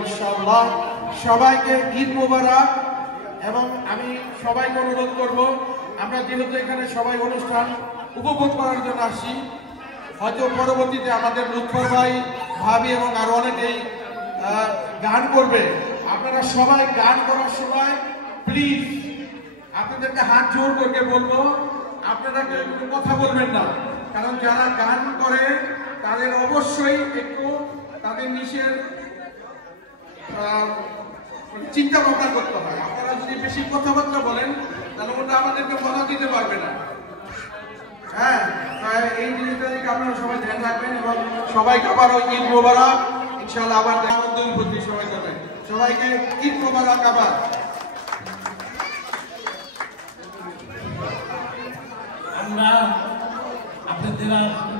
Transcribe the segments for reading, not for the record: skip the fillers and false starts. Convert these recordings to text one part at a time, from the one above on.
ইনশাআল্লাহ সবাইকে ঈদ মোবারক। এবং আমি সবাইকে অনুরোধ করব, আমরা যেহেতু এখানে সবাই অনুষ্ঠান উপভোগ করার জন্য আসি, হয়তো পরবর্তীতে আমাদের লুৎফর ভাই, ভাবি এবং আরো অনেকেই গান করবে। আপনারা সবাই গান করার সময় প্লিজ আপনাদেরকে হাত জোর করে বলবো, আপনারা কেউ কথা বলবেন না, কারণ যারা গান করে তাদের অবশ্যই একটু তাদের নিচের চিন্তা ভাবনা করতে হয়। আপনারা যদি বেশি কথাবার্তা বলেন তাহলে ওটা আমাদেরকে বলা দিতে পারবে না। হ্যাঁ, এই জিনিসটা দিকে আপনারা সবাই ধ্যান রাখবেন এবং সবাইকে আবারও ঈদ মোবারক। ইনশাআল্লাহ আবার আমাদের প্রতি সবাই করবেন। সবাইকে ঈদ মোবারক আবার। আমরা আপনাদের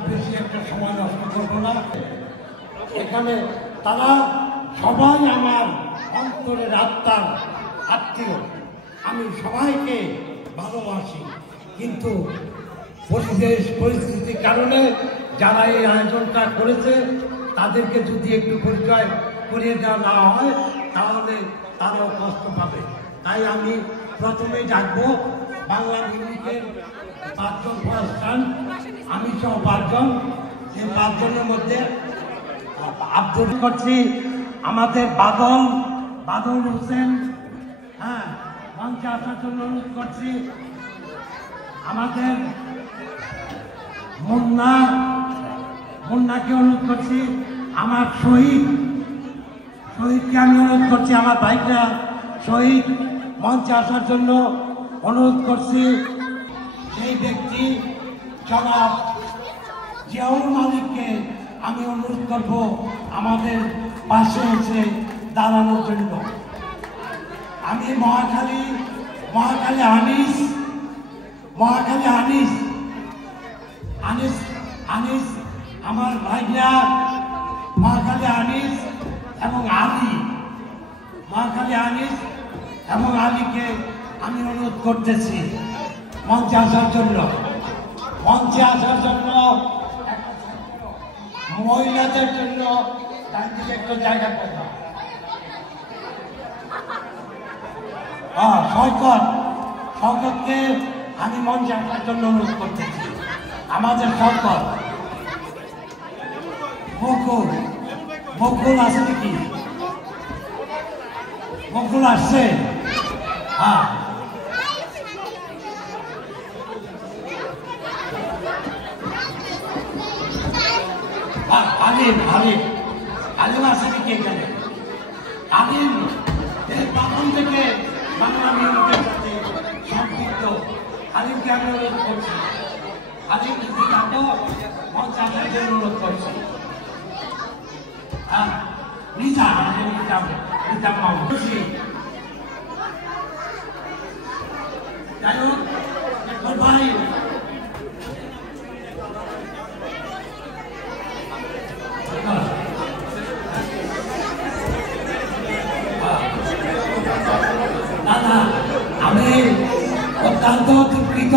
বেশি একটা সময় নষ্ট করবো না। এখানে তারা সবাই আমার অন্তরের আত্মার আত্মীয়, আমি সবাইকে ভালোবাসি, কিন্তু পরিস্থিতির কারণে যারা এই আয়োজনটা করেছে তাদেরকে যদি একটু পরিচয় করিয়ে দেওয়া না হয় তাহলে তারাও কষ্ট পাবে। তাই আমি প্রথমেই ডাকবো বাংলা মিউজিকের 5 জন অনুষ্ঠান, আমি সহ 5 জন। এই 5 জনের মধ্যে আব্দুল করছি আমাদের বাদল হোসেন, হ্যাঁ, মঞ্চে আসার জন্য অনুরোধ করছি। আমাদের মুন্নাকে অনুরোধ করছি। আমার শহীদকে আমি অনুরোধ করছি, আমার ভাইরা শহীদ মঞ্চে আসার জন্য অনুরোধ করছি। সেই ব্যক্তি জনাব জিয়াউল মালিককে আমি অনুরোধ করব আমাদের পাশে এসে দাঁড়ানোর জন্য। আমি মহাখালী আনিস আমার ভাইরা, মহাখালী আনিস এবং আলীকে আমি অনুরোধ করতেছি মঞ্চে আসার জন্য। মহিলাদের জন্য একটু জায়গা করলাম। শওকতকে আমি মঞ্চে আসার জন্য অনুরোধ করতেছি। আমাদের শওকত বকুল আছে নাকি? বকুল আসছে? হ্যাঁ, আলিম আছে নাকি এখানে? আলিম এই প্রথম থেকে বাংলা মিউজিকের সাথে সম্পৃক্ত। আলিমকে আমি অনুরোধ করছি, আলিম মঞ্চে আসার জন্য অনুরোধ করছি। যাই হোক, ভাই আমি অত্যন্ত দুঃখিত।